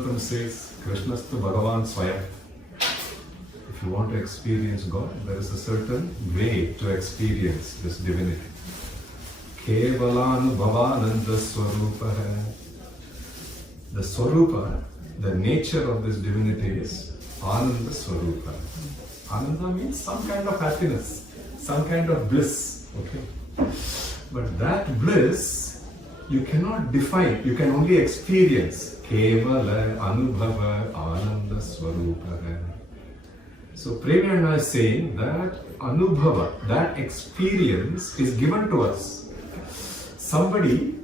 Bhagavatam says, Krishnastu Bhagavan Swayam. If you want to experience God, there is a certain way to experience this divinity. Kevalan Bhavananda Swarupa. The Swarupa, the nature of this divinity is Ananda Swarupa. Ananda means some kind of happiness, some kind of bliss. Okay? But that bliss you cannot define, you can only experience. Kevala Anubhava Ananda Swarupa. So Premayana is saying that Anubhava, that experience is given to us. Somebody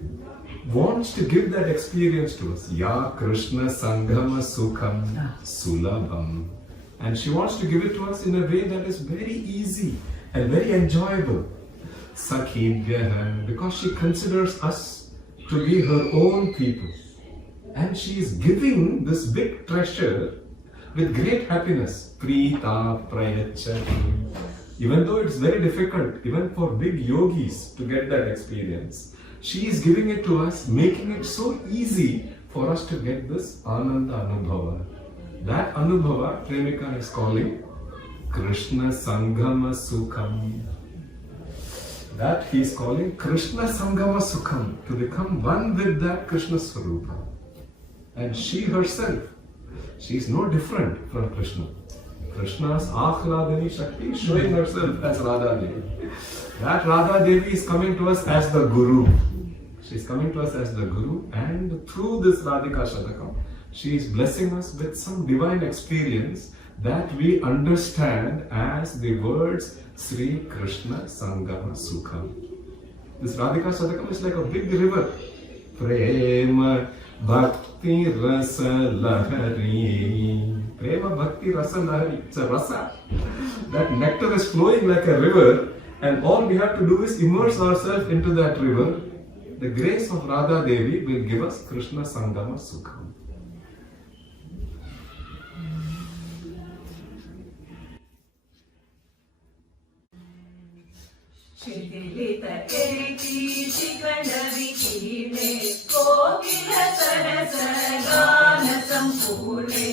wants to give that experience to us. Ya Krishna Sanghama Sukham Sulabham. And she wants to give it to us in a way that is very easy and very enjoyable. Sakhibhyaham, because she considers us to be her own people. And she is giving this big treasure with great happiness. Prita Prayachati. Even though it's very difficult, even for big yogis to get that experience, she is giving it to us, making it so easy for us to get this Ananda Anubhava. That Anubhava, Premika is calling Krishna Sanghama Sukham. That he is calling Krishna Sanghama Sukham, to become one with that Krishna Swarupa. And she herself, she is no different from Krishna. Krishna's Ahladani Shakti is showing herself as Radha Devi. That Radha Devi is coming to us as the Guru. She is coming to us as the Guru, and through this Radhika Shatakam, she is blessing us with some divine experience that we understand as the words Sri Krishna Sanghama Sukham. This Radhika Shatakam is like a big river. Prema Bhakti Rasa Lahari. Prema Bhakti Rasa Lahari. It's a rasa. That nectar is flowing like a river, and all we have to do is immerse ourselves into that river. The grace of Radha Devi will give us Krishna Sanghama Sukham. Shitilita eti shikandari kile kokila sarasa gana sampurne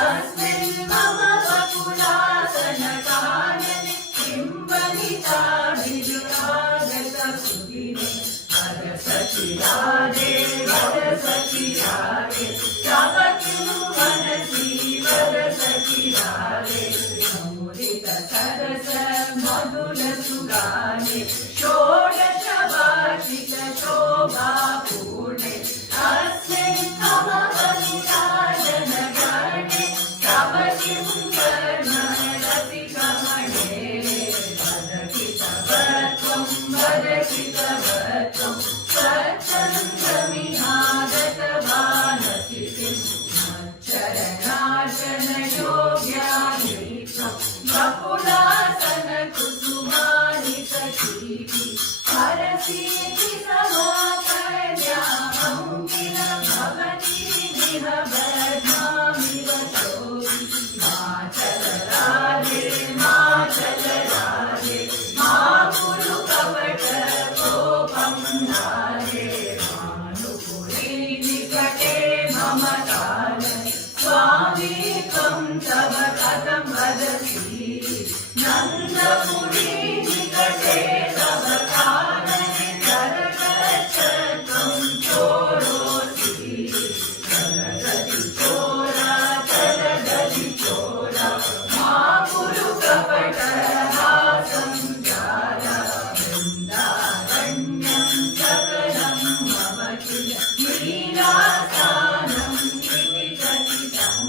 asmin mama vakulasana kanani kimbalita viduragata sudine Varasati Radhe, Varasati Radhe, Savakinu Vanasi, Varasati Radhe, Samudita Sarasa, Madhura Sugane, Shodasha Vashika Shobha Purne, Asmin Kama Vanitana Gane, Savakim Karna, Ratika Mane, Vadakita Vatvam, Vadakita Vatvam, Satchandami Agata Vanasitim, Charanashana Yogya Hitam, Vakulasana Kusumani Sakiti, Parasiti Samakanya, Amkila Bhavati Vihabhadmami Vachovi, Machalarade, Machalarade, Mahapuru Kavata Gopam Nare, Manupuri Nikate Mamatale, Swami Kam Tava Katam Vadasi, Nandapuri Nikate Tava Kanane, Karakachatam Chorosi, Kaladati Chora, Kaladati Chora, Mahapuru Kapata Hasam Jara, Vrindaranyam Sakalam Mavakila, Nirasanam Nipitatitam,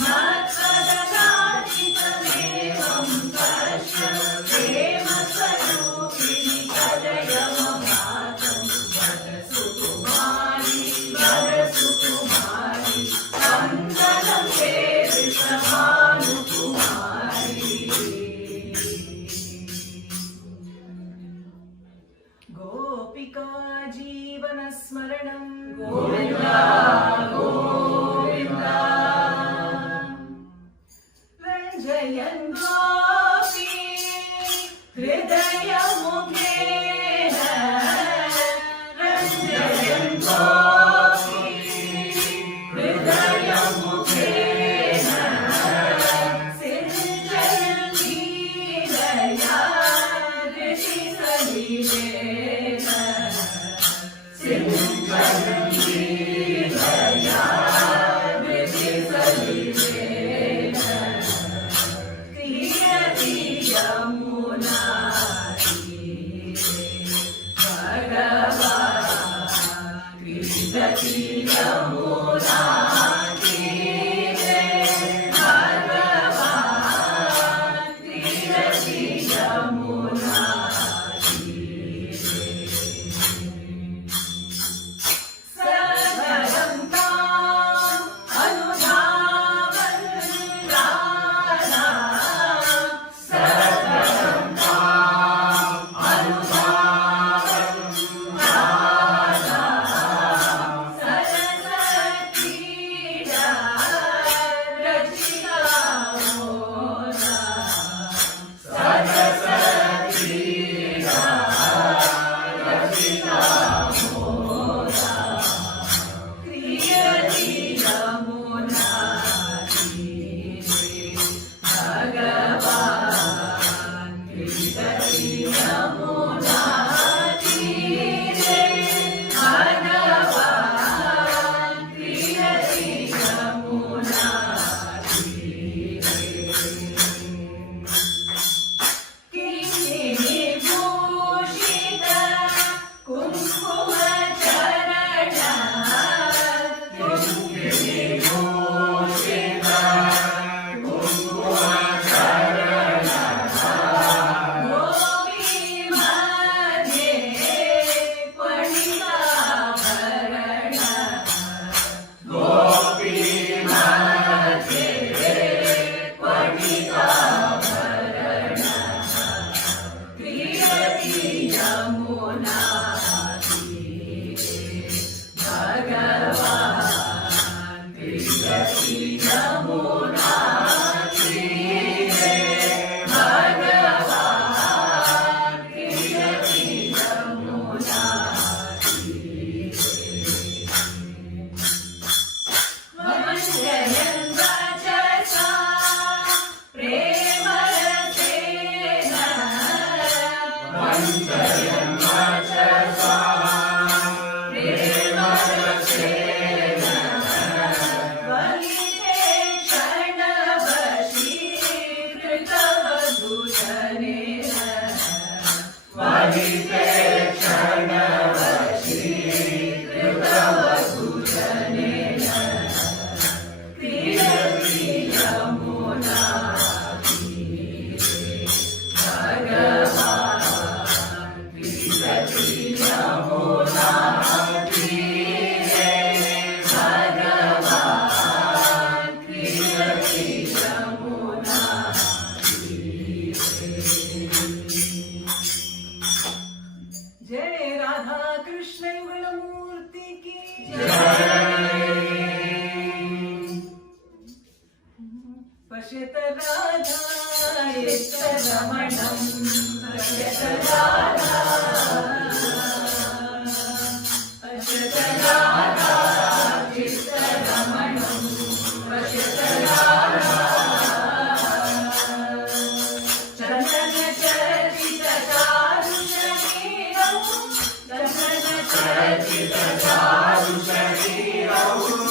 Matsadanachitam Pasha, Prema Sarupini Kadayamamatam, Vadasukumari, Vadasukumari, Sandalam Gopika Jeevana Smaranam Govinda, Govinda. Ranjayan Gopi Hridaya Mukhena Ranjayan Gopi Hridaya जय राधा कृष्ण युगल मूर्ति की पश्यत राधा रमणं पश्यत राधा पश्यत राधा रमणं पश्यत राधा चंदन चर्चित चारु शरीरं चंदन चर्चित चारु शरीरं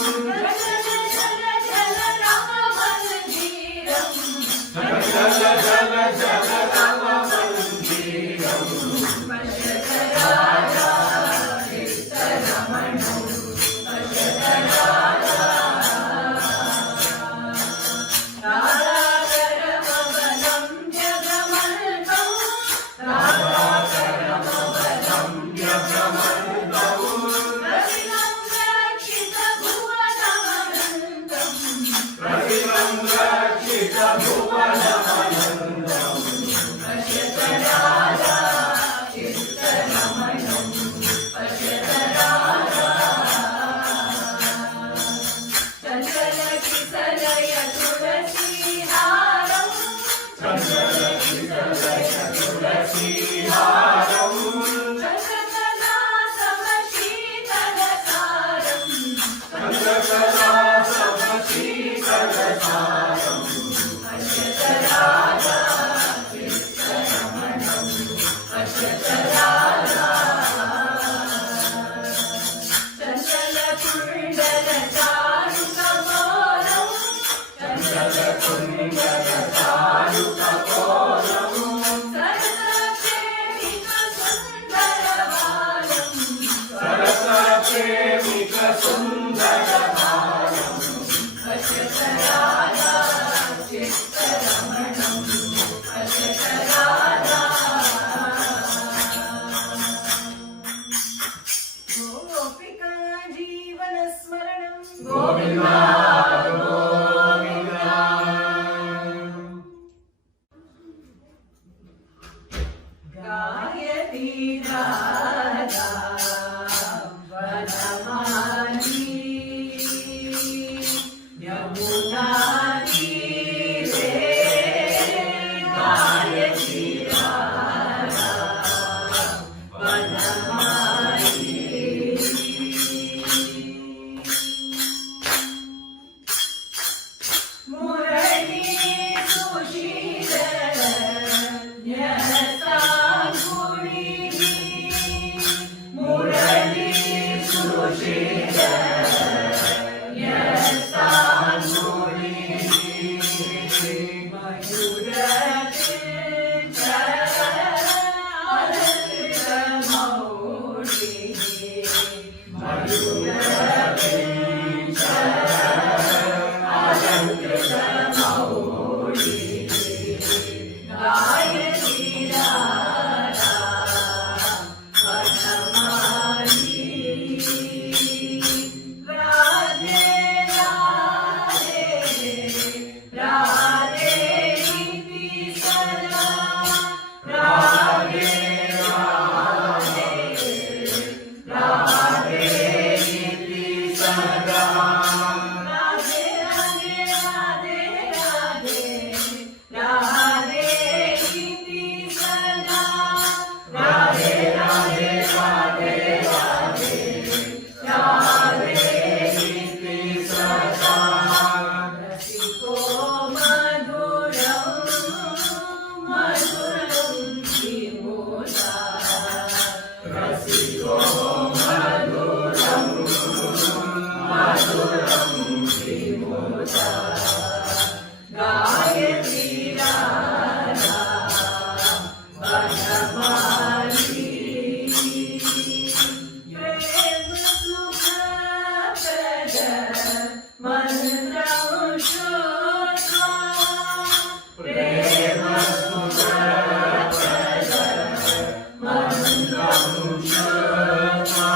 राधे राधे राधे इति सदा राधे राधे राधे राधे राधे इति सदा रसिको मधुरं मधुरं विमुदा रसिको मधुरं मधुरं विमुदा गायत्री राधा वनमाली प्रेम सुखप्रद मन्त्रं श्रुत्वा प्रेम सुखप्रद मन्त्रं श्रुत्वा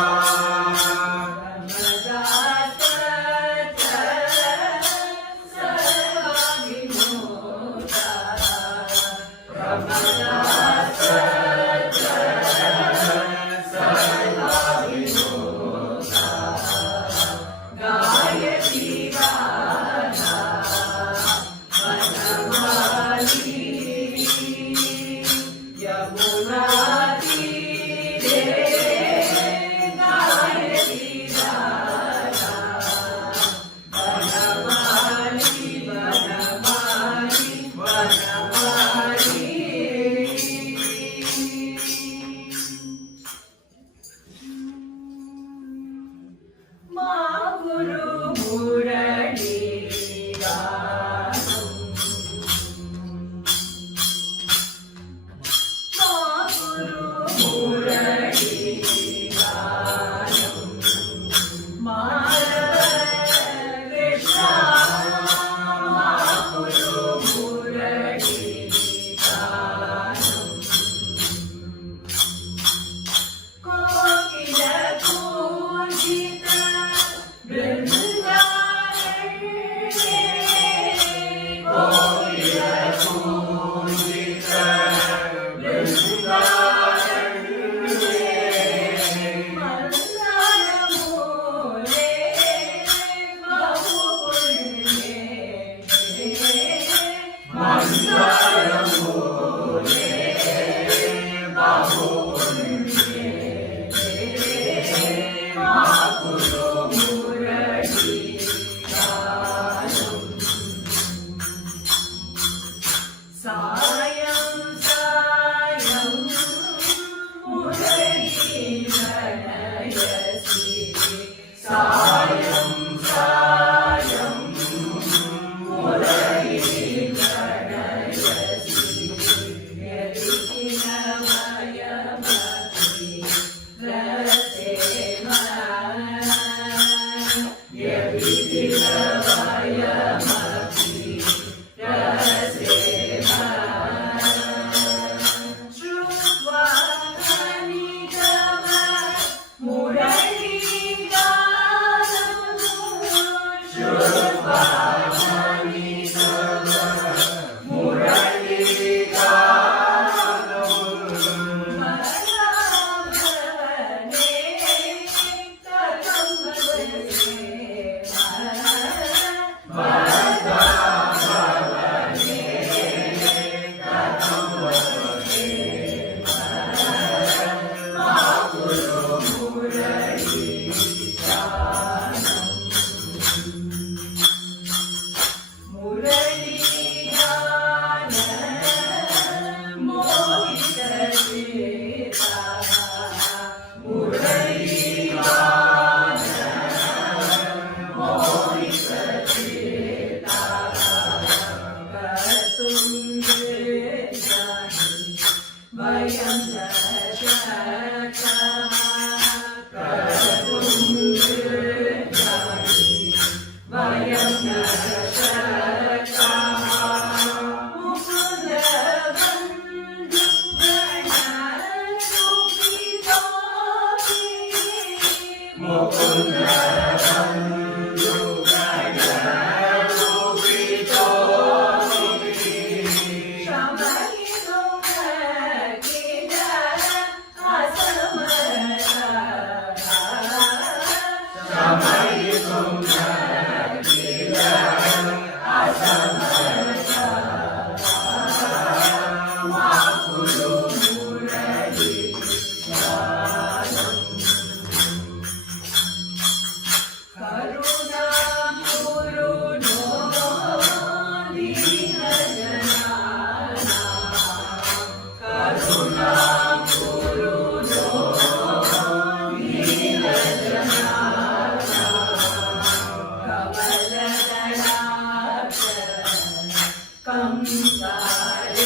कंसारे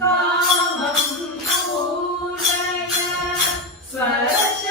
कामं पूरय स्वचन्दगति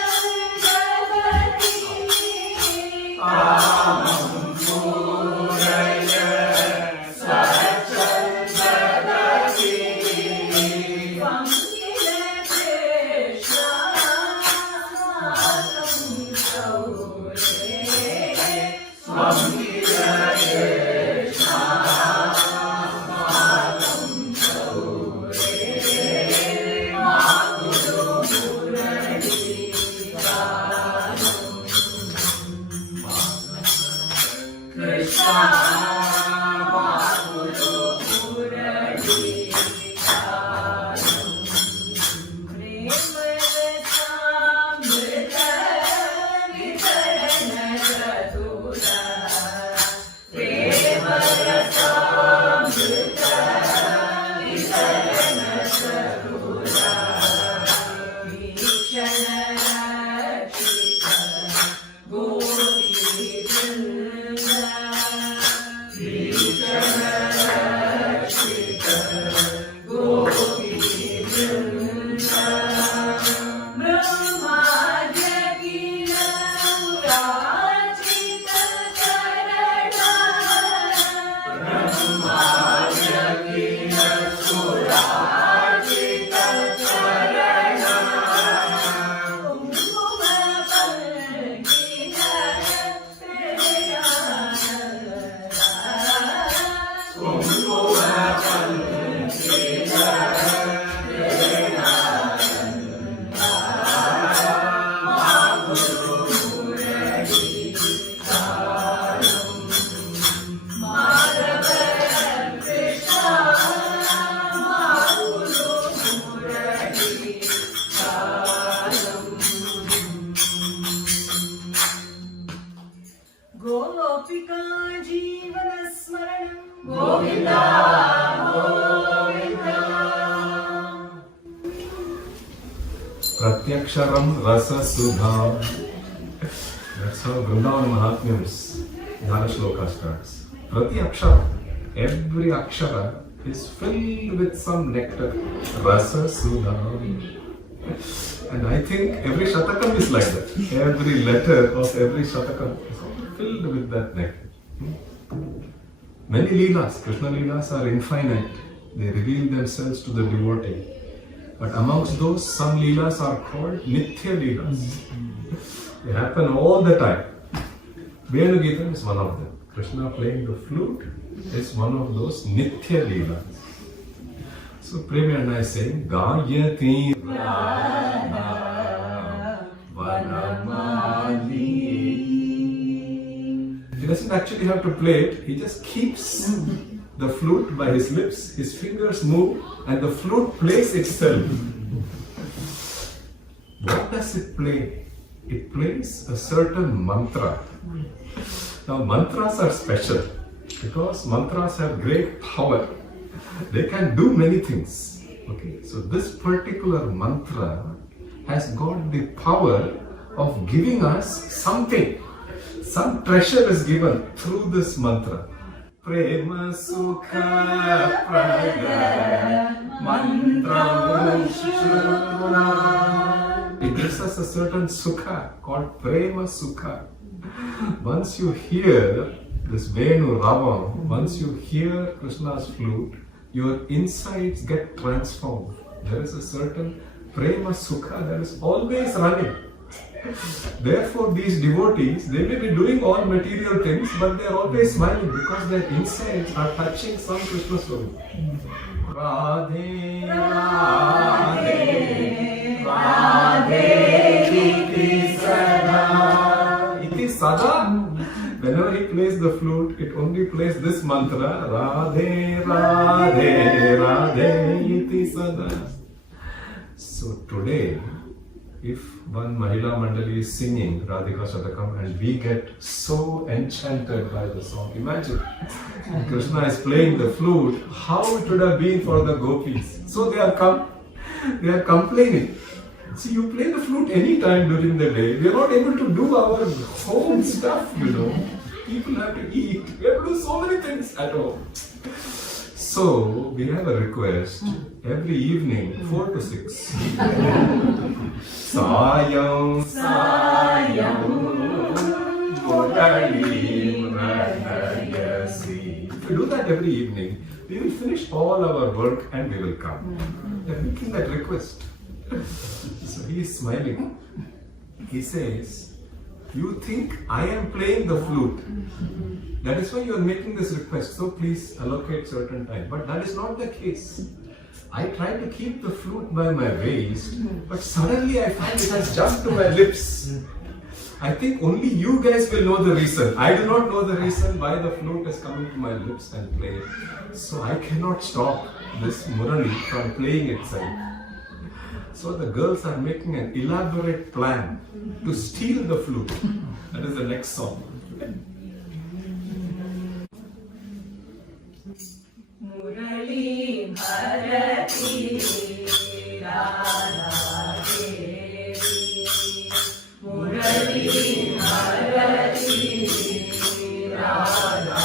गोपिका जीवनस्मरणं Govinda Govinda Pratyaksharam Rasa Sudha. That's how Vrindavan Mahatmyam's Dhyana Shloka starts. Pratyakshara, every akshara is filled with some nectar. Rasa Sudha. And I think every shatakam is like that. Every letter of every shatakam is filled with that nectar. Many leelas, Krishna leelas are infinite. They reveal themselves to the devotee. But amongst those, some leelas are called Nithya leelas. They happen all the time. Venugeetam is one of them. Krishna playing the flute is one of those Nithya leelas. So Premi Anna is saying, Gayati Radha Vanamali. He doesn't actually have to play it, he just keeps the flute by his lips, his fingers move, and the flute plays itself. What does it play? It plays a certain mantra. Now, mantras are special because mantras have great power. They can do many things. Okay, so this particular mantra has got the power of giving us something. Some treasure is given through this mantra. Prema Sukha Praga Mantra Shruva. It gives us a certain sukha called Prema Sukha. Once you hear this Venu Ravam, once you hear Krishna's flute, your insides get transformed. There is a certain Prema Sukha that is always running. Therefore, these devotees, they may be doing all material things, but they are always smiling because their insides are touching some Krishna story. Radhe, Radhe, Radhe, Iti Sada. Iti Sada. Whenever he plays the flute, it only plays this mantra. Radhe, Radhe, Radhe, Iti Sada. So today, if one Mahila Mandali is singing Radhika Shatakam and we get so enchanted by the song, imagine Krishna is playing the flute, how it would have been for the gopis. So they are complaining. See, you play the flute anytime during the day. We are not able to do our home stuff, you know. People have to eat. We have to do so many things at home. So, we have a request every evening, 4 to 6. Sayam, Sayam, Murali Pranayasi. If we do that every evening, we will finish all our work and we will come. We are making that request. So he is smiling. He says, you think I am playing the flute. That is why you are making this request. So please allocate certain time. But that is not the case. I try to keep the flute by my waist, but suddenly I find it has jumped to my lips. I think only you guys will know the reason. I do not know the reason why the flute is coming to my lips and playing. So I cannot stop this Murali from playing itself. So the girls are making an elaborate plan to steal the flute. That is the next song. Murali Bharati Radha Devi, Murali Bharati Radha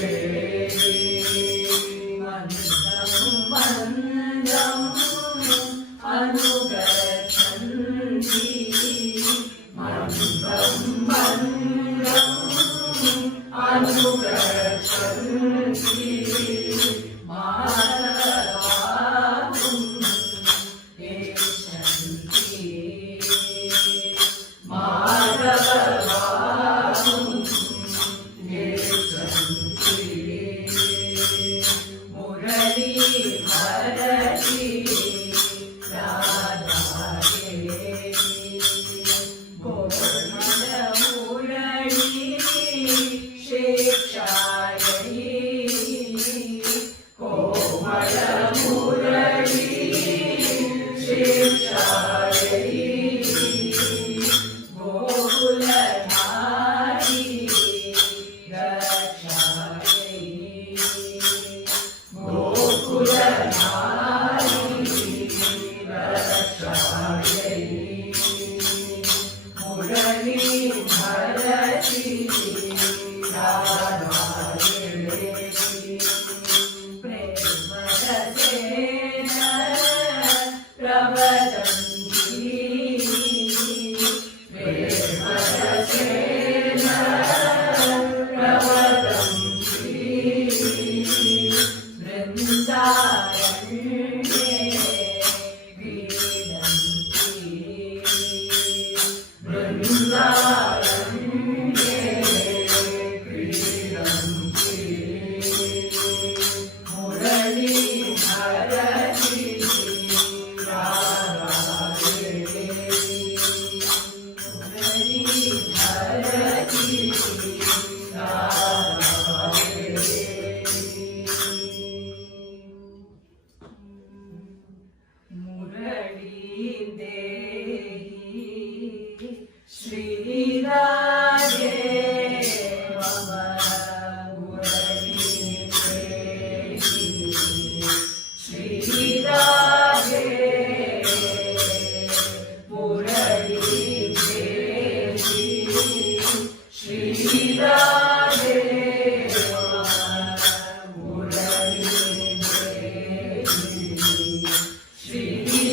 Devi, Mandam Mandam Anugachanti, Mandam Mandam Anugachanti.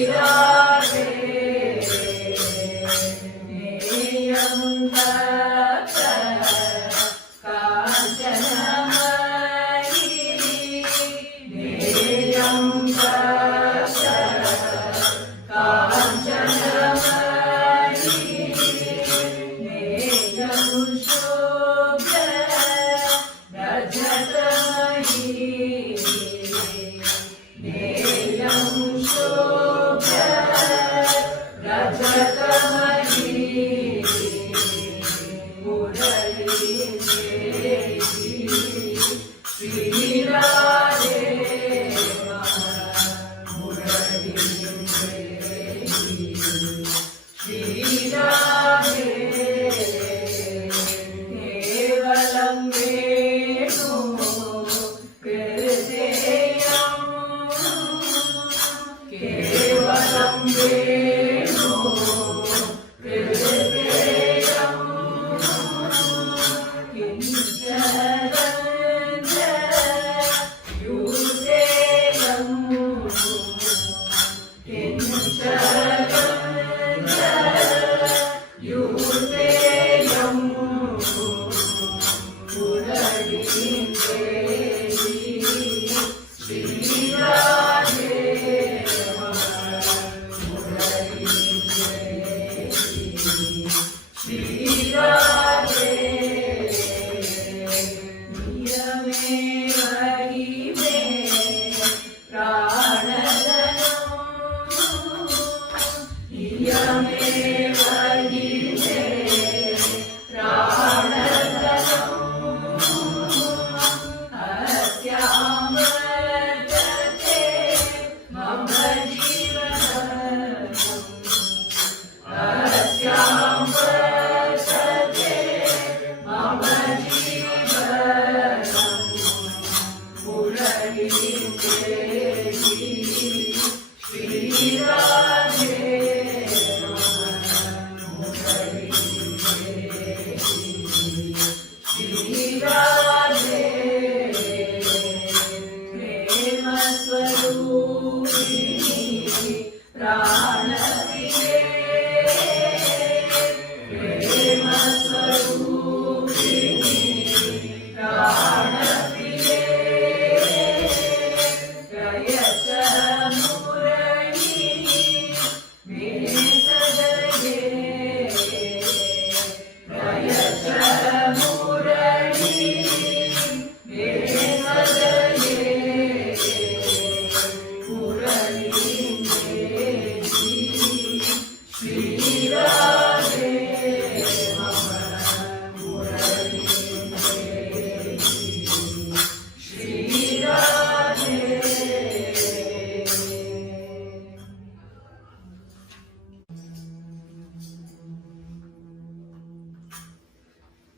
Radhe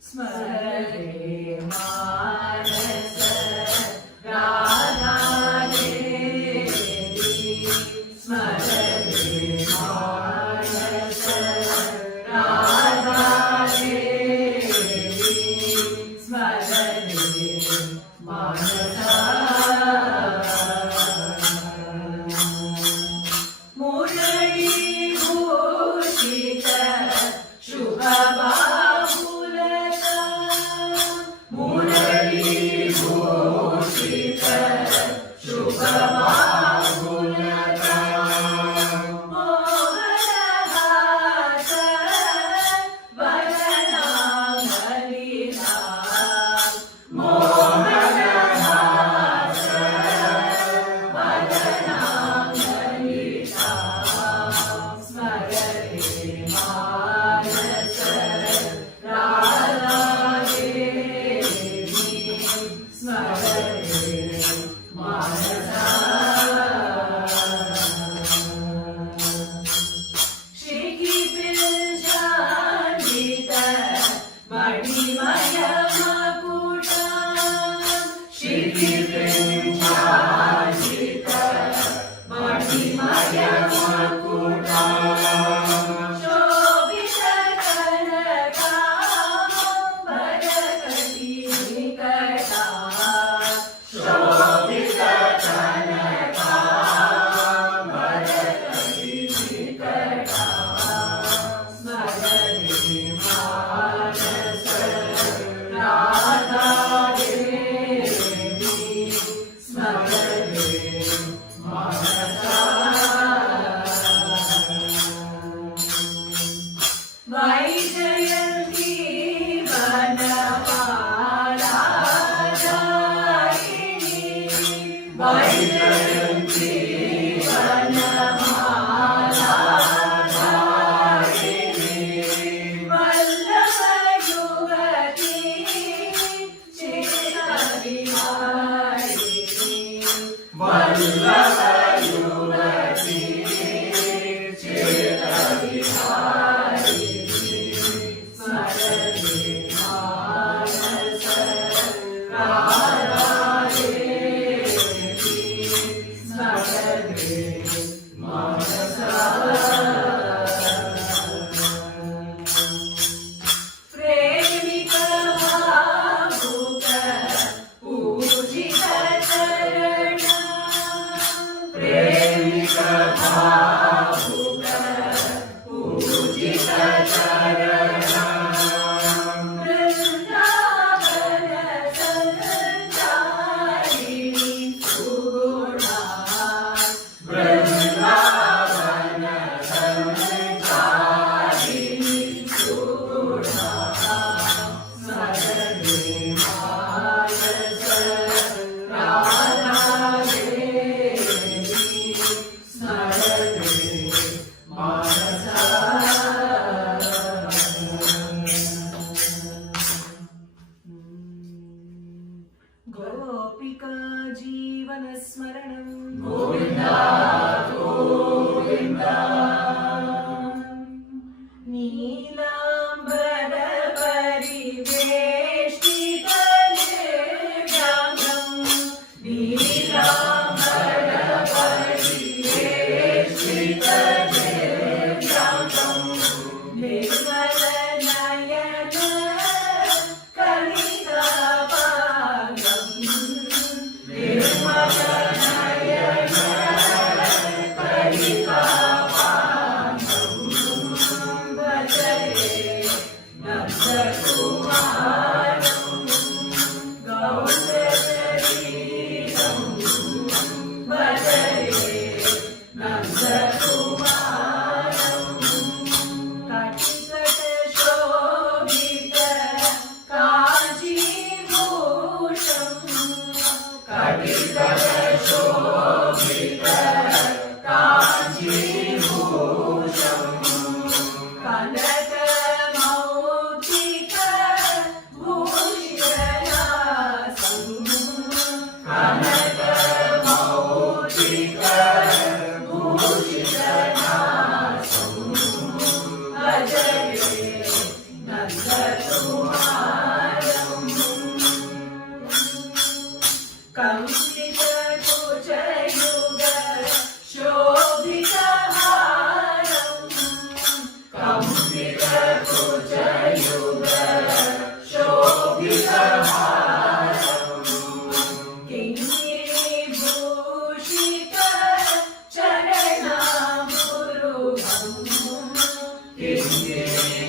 स्मरे मानस राधा देवी स्मरे मानस राधा देवी स्मरे मानस मुरली भूषित शुभ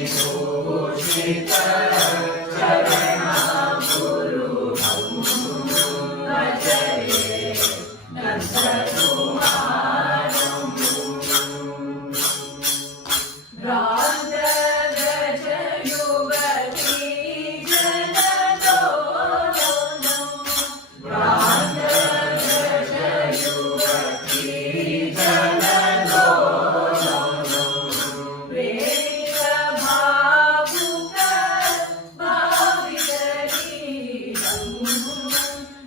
भूषित चरणं गुरु भजरे नन्दकुमारम् भ्रान्तव्रज युवती जनदोलनम् भ्रान्तव्रज युवती जनदोलनम् प्रेमिक भावुक भावितगीतम्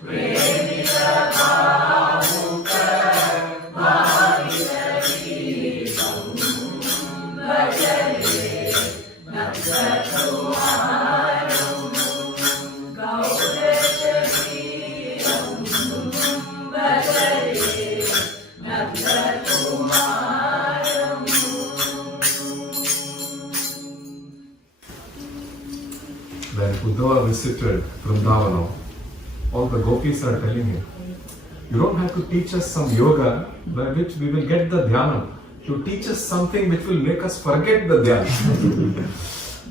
प्रेमिक भावुक भावितगीतम् भजरे नन्दकुमारम् गौरशरीरम् भजरे नन्दकुमारम् When Uddhava visited Vrindavanam, all the gopis are telling him, you don't have to teach us some yoga by which we will get the dhyana. To teach us something which will make us forget the dhyana.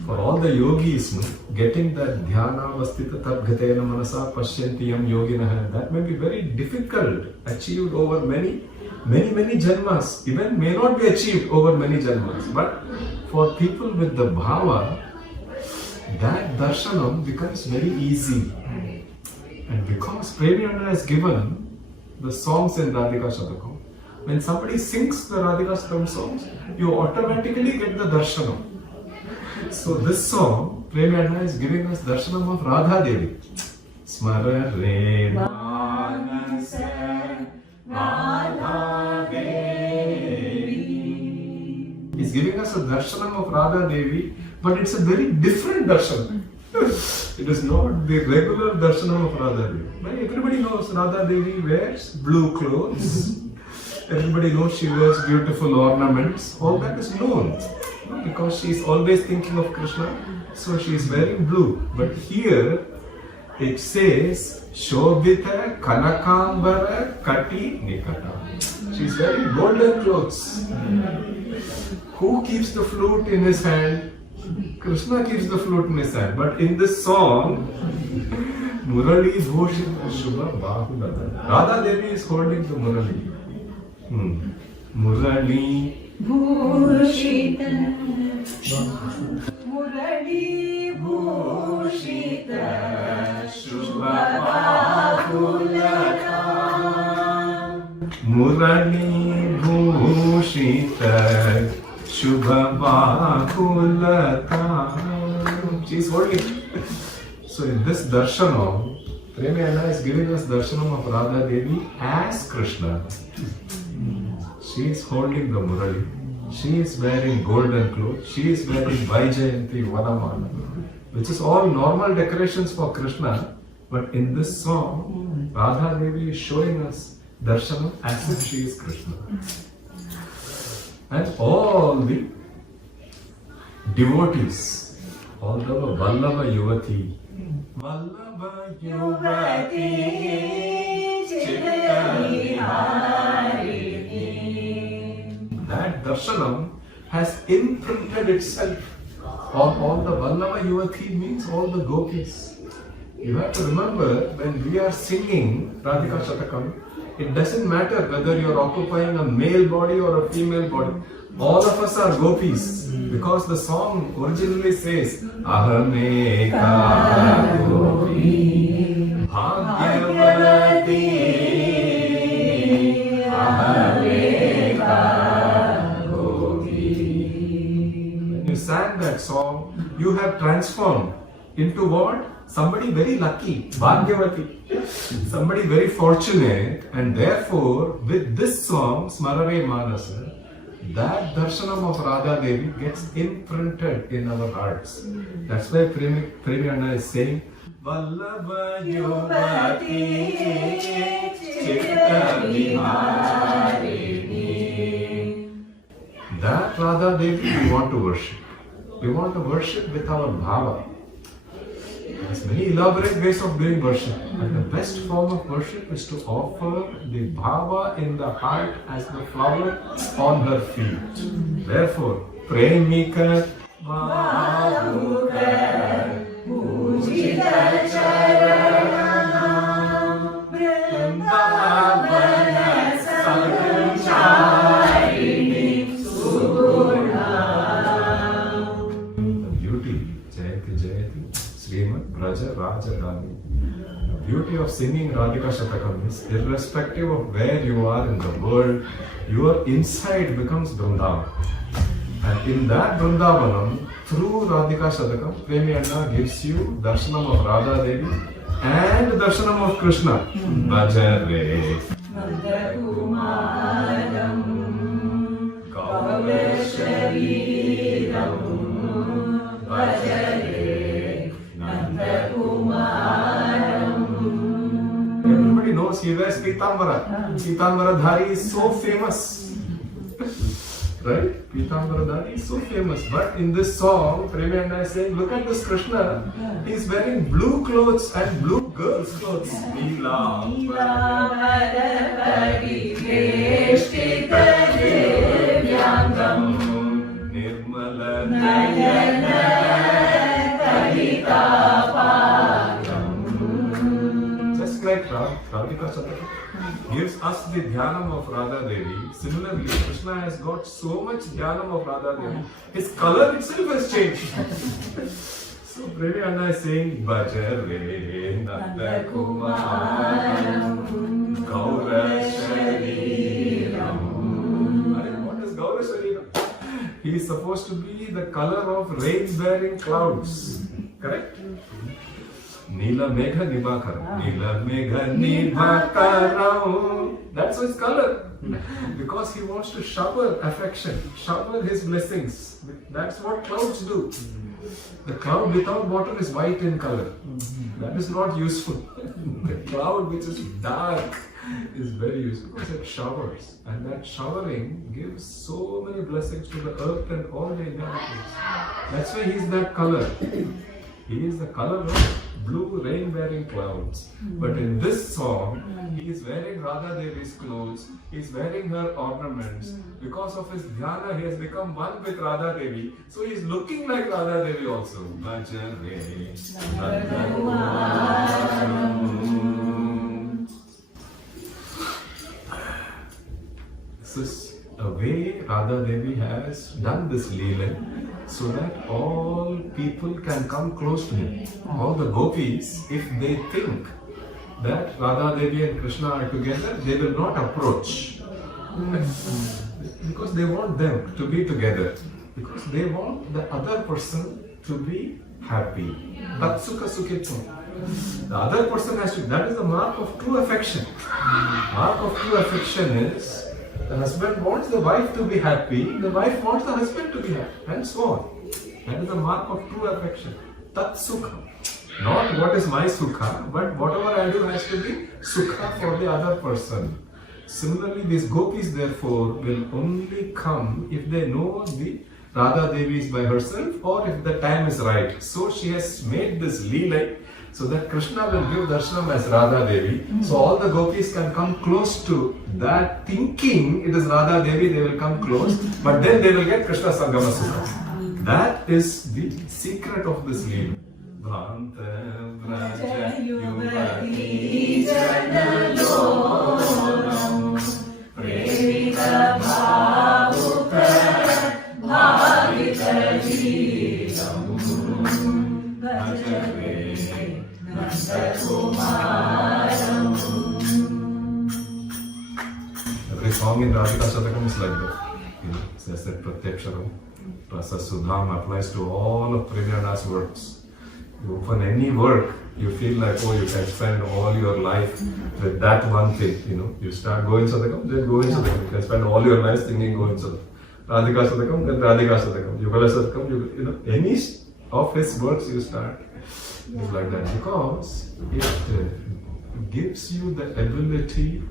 For all the yogis, getting that dhyana vastita tadgatena manasa pashyantiyam yoginah, that may be very difficult, achieved over many janmas, even may not be achieved over many janmas. But for people with the bhava, that darshanam becomes very easy. And because Premyananda has given the songs in Radhika Shatakam, when somebody sings the Radhika Shatakam songs, you automatically get the darshanam. So this song, Premyananda is giving us darshanam of Radha Devi. Smarare Manasa Radha Devi. He's giving us a darshanam of Radha Devi, but it's a very different darshanam. It is not the regular darshanam of Radha Devi. But everybody knows Radha Devi wears blue clothes. Everybody knows she wears beautiful ornaments. All that is known. Because she is always thinking of Krishna, so she is wearing blue. But here it says Shobhita Kanakambara Kati Nikata. She is wearing golden clothes. Who keeps the flute in his hand? Krishna keeps the flute in his hand. But in this song, Murali Bhushita Shubha Bahulata. Radha Devi is holding the Murali. Murali Bhushita Murali Bhushita Shubha Bahulata Murali Bhushita Shubha Bahulata. She is holding. So in this darshanam, Premyananda is giving us darshanam of Radha Devi as Krishna. She is holding the Murali. She is wearing golden clothes. She is wearing Vaijayanti Vanamala, which is all normal decorations for Krishna. But in this song, Radha Devi is showing us darshanam as if she is Krishna. And all the devotees, all the Vallabha Yuvati, Vallabha Yuvati, that darshanam has imprinted itself on all the Vallabha Yuvati, means all the gopis. You have to remember, when we are singing Radhika Shatakam, it doesn't matter whether you are occupying a male body or a female body. All of us are gopis, because the song originally says Ahameka Gopi Bhagyavati Ahameka Gopi. When you sang that song, you have transformed into what? Somebody very lucky, Bhagyavati. Somebody very fortunate, and therefore with this song, Smarare Manasa, that darshanam of Radha Devi gets imprinted in our hearts. That's why Premyananda is saying, Vallabha Yuvati Chitta Viharini. That Radha Devi we want to worship. We want to worship with our bhava. There's many elaborate ways of doing worship, and the best form of worship is to offer the bhava in the heart as the flower on her feet. Therefore, Premika भावुक पूजित चरणं वृंदावन संचारिणी सुगुणा. The beauty, Jayati Jayati, Srimad Braja Rajarani. The beauty of singing Radhika Shatakam is irrespective of where you are in the world, your inside becomes Vrindavan. And in that Vrindavanam, through Radhika Shatakam, Premi Anna gives you darshanam of Radha Devi and darshanam of Krishna. Bhajare Nandakumaram Gaurashariram Bhajare Nandakumaram. Everybody knows he wears Pitambara. Pitambara Dhari is so famous. Right? Pitambara Dhari is so famous. But in this song, Premi Anna is saying, look at this Krishna. He is wearing blue clothes and blue girls' clothes. Nirmala Nirmala Nayana Karitapakam. Just like Radhika Shatakam gives us the dhyanam of Radha Devi, similarly Krishna has got so much dhyanam of Radha Devi. His color itself has changed. So Premi Anna is saying, Bhajare Nandakumaram Gaurashariram. What is Gaurashariram? He is supposed to be the color of rain-bearing clouds. Correct? Nila Megha Nibakaram. Nila Megha Nibakaram. That's his color. Because he wants to shower affection, shower his blessings. That's what clouds do. The cloud without water is white in color. That is not useful. The cloud which is dark is very useful because it showers. And that showering gives so many blessings to the earth and all the inhabitants. That's why he is that color. He is the color of blue rain-bearing clouds. But in this song, he is wearing Radha Devi's clothes, he is wearing her ornaments. Because of his dhyana, he has become one with Radha Devi. So he is looking like Radha Devi also. Bhajare Nandakumaram. This is a way Radha Devi has done this Leela so that all people can come close to him. All the gopis, if they think that Radha Devi and Krishna are together, they will not approach. Because they want them to be together. Because they want the other person to be happy. Tatsukha sukhitam. The other person has to, that is the mark of true affection. Mark of true affection is the husband wants the wife to be happy, the wife wants the husband to be happy, and so on. That is the mark of true affection. Tat sukha. Not what is my sukha, but whatever I do has to be sukha for the other person. Similarly, these gopis therefore will only come if they know the Radha Devi is by herself or if the time is right. So she has made this leela so that Krishna will give darshanam as Radha Devi. So all the gopis can come close to that thinking it is Radha Devi, they will come close, but then they will get Krishna Sangama Sukha. That is the secret of this leela. Bhanta Vraja Yuvati Janaloram Premika Bhavuka Bhavita Jitam Bhajare Nandakumaram. Every song in Radhika Shatakam is like that. It says that Pratyaksharam, Rasa Sudham applies to all of Premi Anna's works. You open any work, you feel like, oh, you can spend all your life with that one thing. You start Govinda Shatakam, then Govinda Shatakam. You can spend all your life singing Govinda Shatakam. Radhika Shatakam, then Radhika Shatakam. Yugala Shatakam, any of his works you start. It's like that because it gives you the ability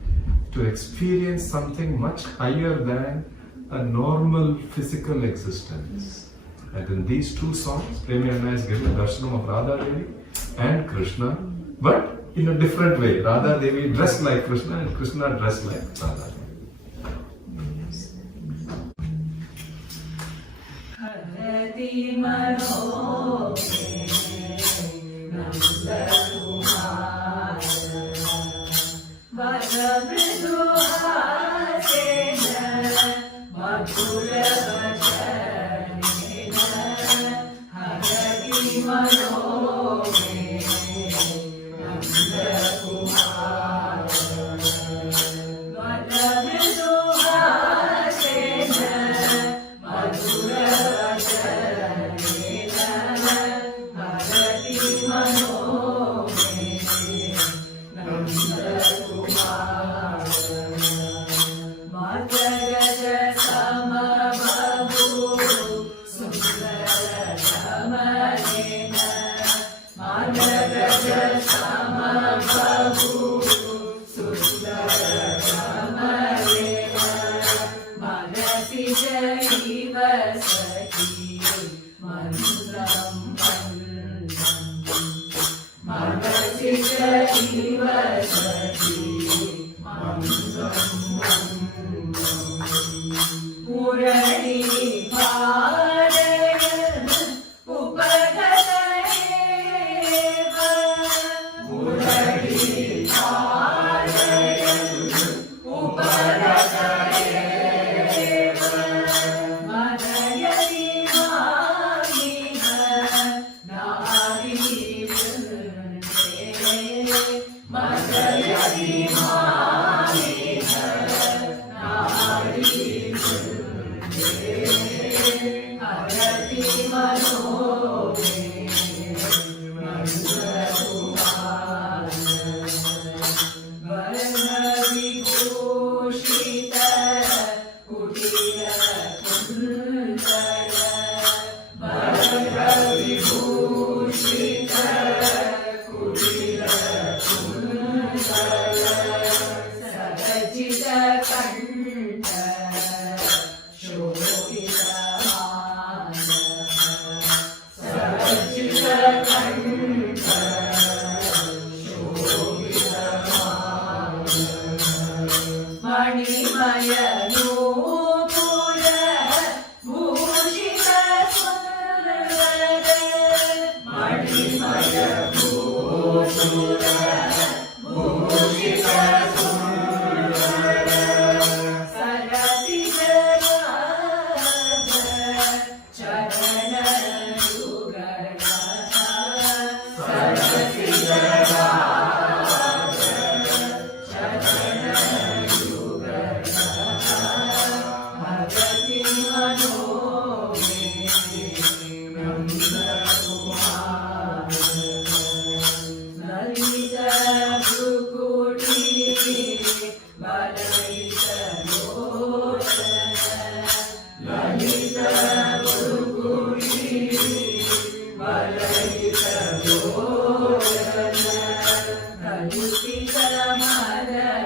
to experience something much higher than a normal physical existence. And in these two songs, Premi Anna is given darshanam of Radha Devi and Krishna, but in a different way. Radha Devi dressed like Krishna and Krishna dressed like Radha Devi. हरति मनोमे नन्दकुमार वरमृदुहासेन मधुरवचनेन हरति मनोमे नन्दकुमार वरमृदुहासेन मधुरवचनेन हरति मनोमे नन्दकुमार मदगज समबभू सुन्दरतमनेन मदगज समबभू सुन्दरतमनेन मनसि जैव सखी मन्त्रं मनसि जैव सखी पुरणी पारयन् उपगतयेव पुरणी पारयन् उपगतयेव मदयति मामिह नारीवृन्दे मदयति मामिह हरति मनोमे नन्दकुमार वर्णविभूषित कुटिलकुन्तल वर्णविभूषित कुटिलकुन्तल सरजितकण्ठ शोभितमान सरजितकण्ठ शोभितमान मणिमय नूपुर भूषित सुन्दर मणिमय नूपुर भूषित सुन्दर सरसिजनाद चरण युगल सरसिजनाद चरण युगल हरति मनोमे नन्दकुमार ललित भ्रुकुटी बलयित लोचन ललित भ्रुकुटी बलयित लोचन कलुषित मदन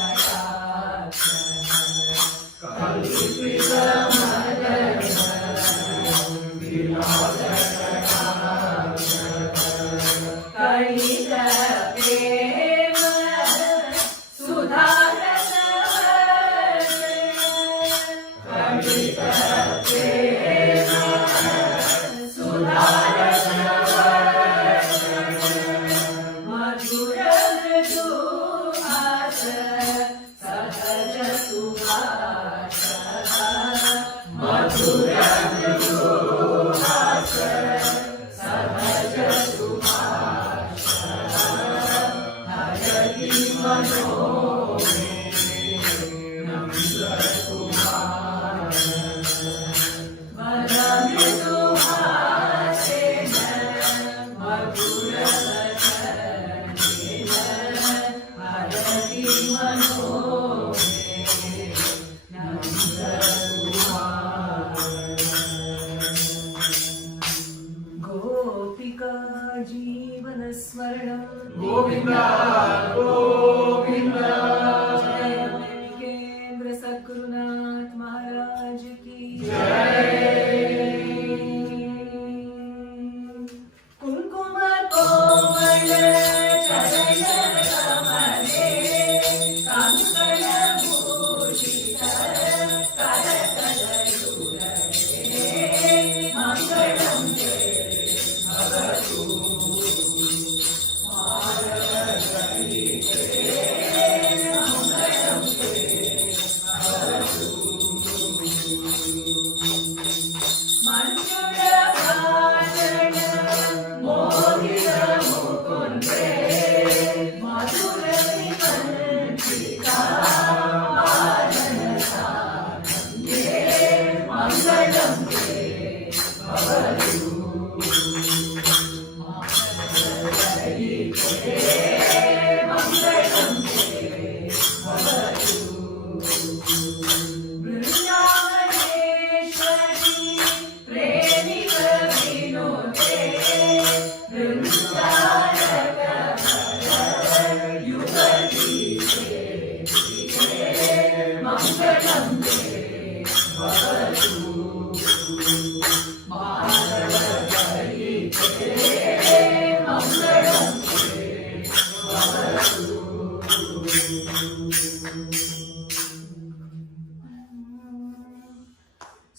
विनाशकटाक्ष कलुषित मदन विनाशकटाक्ष कलित प्रेम सुधारस कलित प्रेम सुधारस मधुर मृदुहास सहज सुभाष